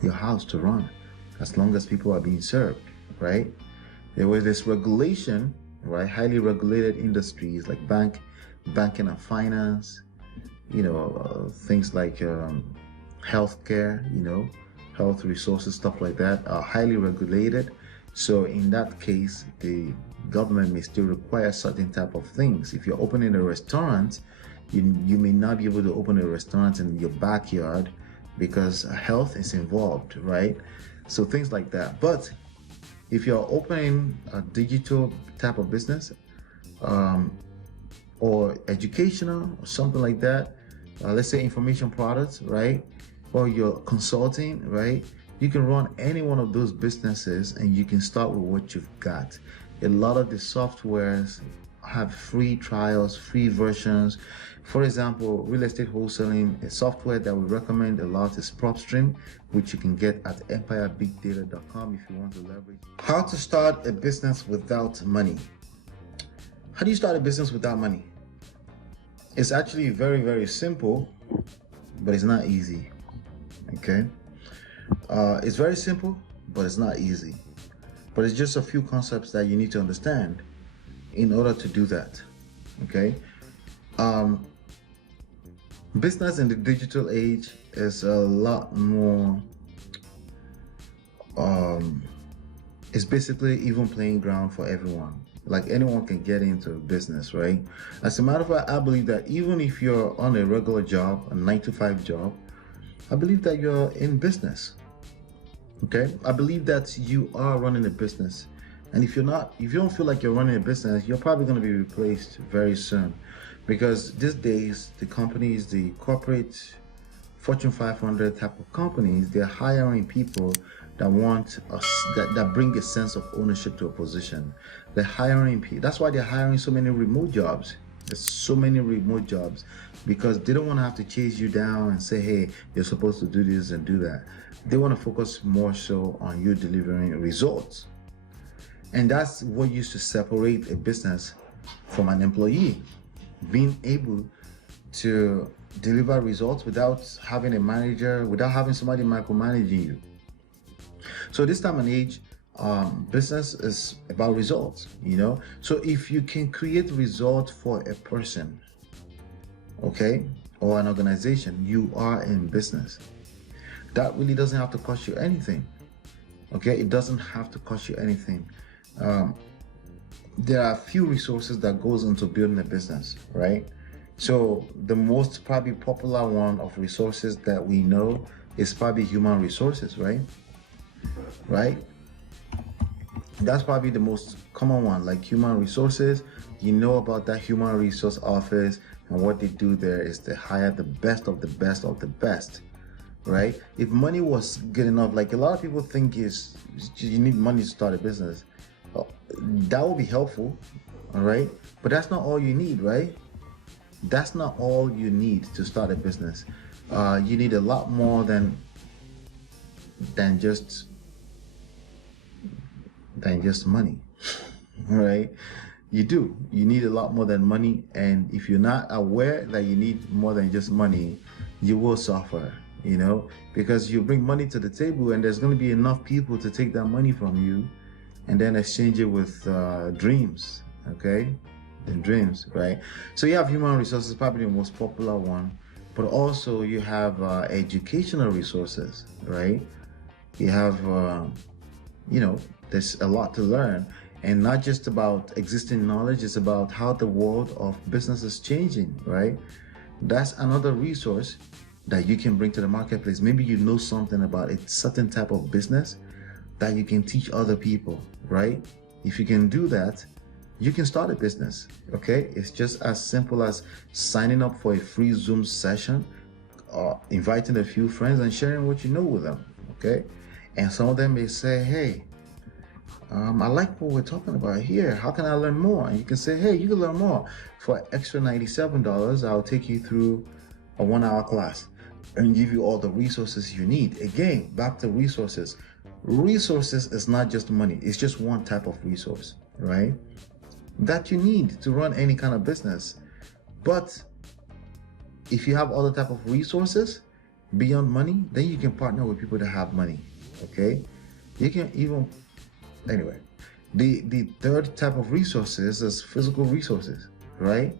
your house to run as long as people are being served, right? There was this regulation, right? Highly regulated industries like banking and finance, things like healthcare, health resources, stuff like that are highly regulated. So in that case, the government may still require certain type of things. If you're opening a restaurant, you may not be able to open a restaurant in your backyard because health is involved, right? So things like that. But if you're opening a digital type of business, or educational or something like that, let's say information products, right? Or you're consulting, right? You can run any one of those businesses and you can start with what you've got. A lot of the softwares have free trials, free versions. For example, real estate wholesaling, a software that we recommend a lot is PropStream, which you can get at EmpireBigData.com if you want to leverage. How to start a business without money. How do you start a business without money? It's actually very, very simple, but it's not easy, okay? It's very simple, but it's not easy. But it's just a few concepts that you need to understand in order to do that, okay? Business in the digital age is a lot more, it's basically even playing ground for everyone. Like anyone can get into business, right? As a matter of fact, I believe that even if you're on a regular job, a 9-to-5 job, I believe that you're in business, okay? I believe that you are running a business. And if you don't feel like you're running a business, you're probably going to be replaced very soon. Because these days, the companies, the corporate Fortune 500 type of companies, they're hiring people that want us, that bring a sense of ownership to a position. They're hiring people. That's why they're hiring so many remote jobs. There's so many remote jobs because they don't want to have to chase you down and say, hey, you're supposed to do this and do that. They want to focus more so on you delivering results. And that's what used to separate a business from an employee. Being able to deliver results without having a manager, without having somebody micromanaging you. So this time and age, business is about results, So if you can create results for a person, okay, or an organization, you are in business. That really doesn't have to cost you anything, okay? It doesn't have to cost you anything. There are a few resources that goes into building a business, right? So the most probably popular one of resources that we know is probably human resources, right? That's probably the most common one, like human resources. You know about that human resource office, and what they do there is they hire the best of the best of the best, right? If money was good enough, like a lot of people think is you need money to start a business. That will be helpful, all right? But that's not all you need, right? That's not all you need to start a business. You need a lot more than just money, right? You do. You need a lot more than money, and if you're not aware that you need more than just money, you will suffer, because you bring money to the table, and there's going to be enough people to take that money from you and then exchange it with dreams, okay? And dreams, right? So you have human resources, probably the most popular one, but also you have educational resources, right? You have, there's a lot to learn, and not just about existing knowledge, it's about how the world of business is changing, right? That's another resource that you can bring to the marketplace. Maybe you know something about a certain type of business that you can teach other people, right? If you can do that, you can start a business, okay? It's just as simple as signing up for a free Zoom session, inviting a few friends and sharing what you know with them, okay? And some of them may say, hey, I like what we're talking about here. How can I learn more? And you can say, hey, you can learn more. For extra $97, I'll take you through a 1-hour class and give you all the resources you need. Again, back to resources. Resources is not just money. It's just one type of resource, right? That you need to run any kind of business. But if you have other type of resources, beyond money, then you can partner with people that have money. Okay, you can even, anyway, the third type of resources is physical resources, right?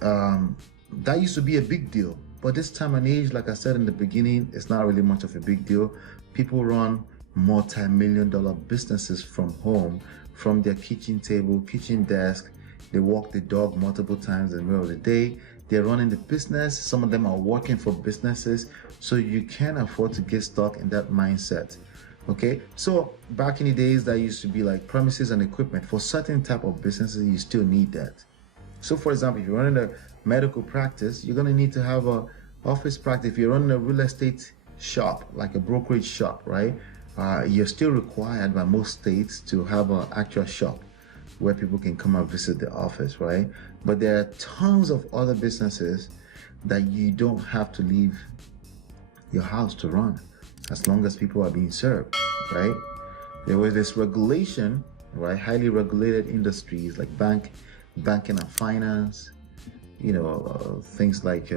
That used to be a big deal, but this time and age, like I said in the beginning, it's not really much of a big deal. People run multi-million-dollar businesses from home, from their kitchen table, kitchen desk. They walk the dog multiple times in the middle of the day. They're running the business. Some of them are working for businesses. So you can afford to get stuck in that mindset. Okay, so back in the days, that used to be like premises and equipment. For certain type of businesses, you still need that. So for example, if you're running a medical practice, you're going to need to have a office practice. If you're running a real estate shop, like a brokerage shop, right? You're still required by most states to have an actual shop where people can come and visit the office, right? But there are tons of other businesses that you don't have to leave your house to run, as long as people are being served, right? There was this regulation, right? Highly regulated industries like banking and finance, things like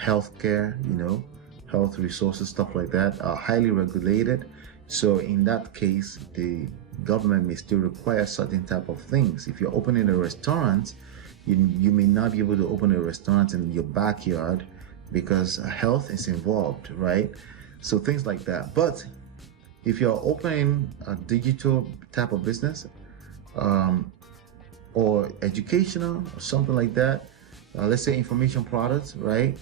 healthcare, health resources, stuff like that are highly regulated. So in that case, the government may still require certain type of things. If you're opening a restaurant, you may not be able to open a restaurant in your backyard because health is involved, right? So things like that. But if you're opening a digital type of business, or educational or something like that, let's say information products, right?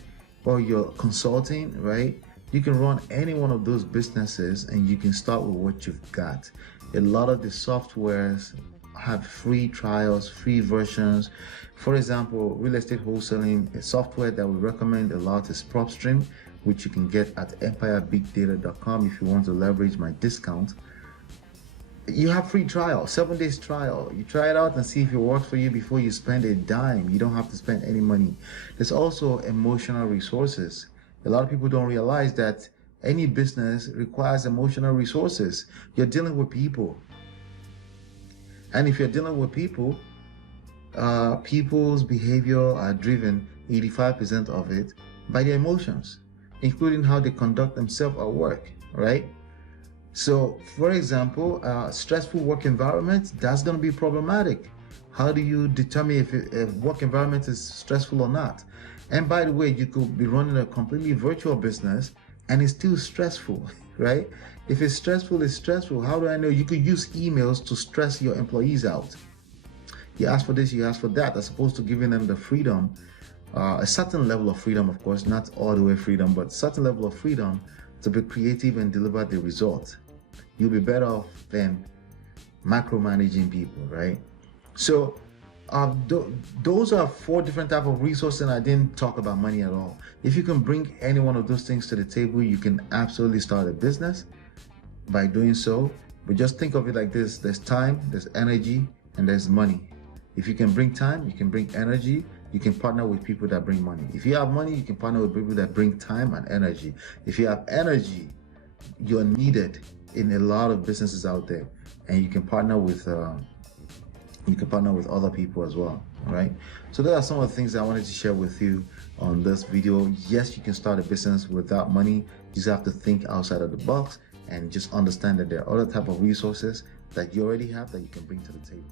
Or you're consulting, right? You can run any one of those businesses and you can start with what you've got. A lot of the softwares have free trials, free versions. For example, real estate wholesaling, a software that we recommend a lot is PropStream, which you can get at EmpireBigData.com if you want to leverage my discount. You have free trial, 7 days trial. You try it out and see if it works for you before you spend a dime. You don't have to spend any money. There's also emotional resources. A lot of people don't realize that any business requires emotional resources. You're dealing with people. And if you're dealing with people, people's behavior are driven, 85% of it, by their emotions, including how they conduct themselves at work, right? So, for example, stressful work environment, that's going to be problematic. How do you determine if work environment is stressful or not? And by the way, you could be running a completely virtual business and it's still stressful, right? If it's stressful, it's stressful. How do I know? You could use emails to stress your employees out. You ask for this, you ask for that, as opposed to giving them the freedom, a certain level of freedom, of course, not all the way freedom, but certain level of freedom to be creative and deliver the result. You'll be better off than micromanaging people, right? So those are 4 different types of resources, and I didn't talk about money at all. If you can bring any one of those things to the table, you can absolutely start a business by doing so. But just think of it like this: there's time, there's energy, and there's money. If you can bring time, you can bring energy, you can partner with people that bring money. If you have money, you can partner with people that bring time and energy. If you have energy, you're needed in a lot of businesses out there, and you can partner with other people as well, right? So those are some of the things that I wanted to share with you on this video. Yes, you can start a business without money. You just have to think outside of the box and just understand that there are other type of resources that you already have that you can bring to the table.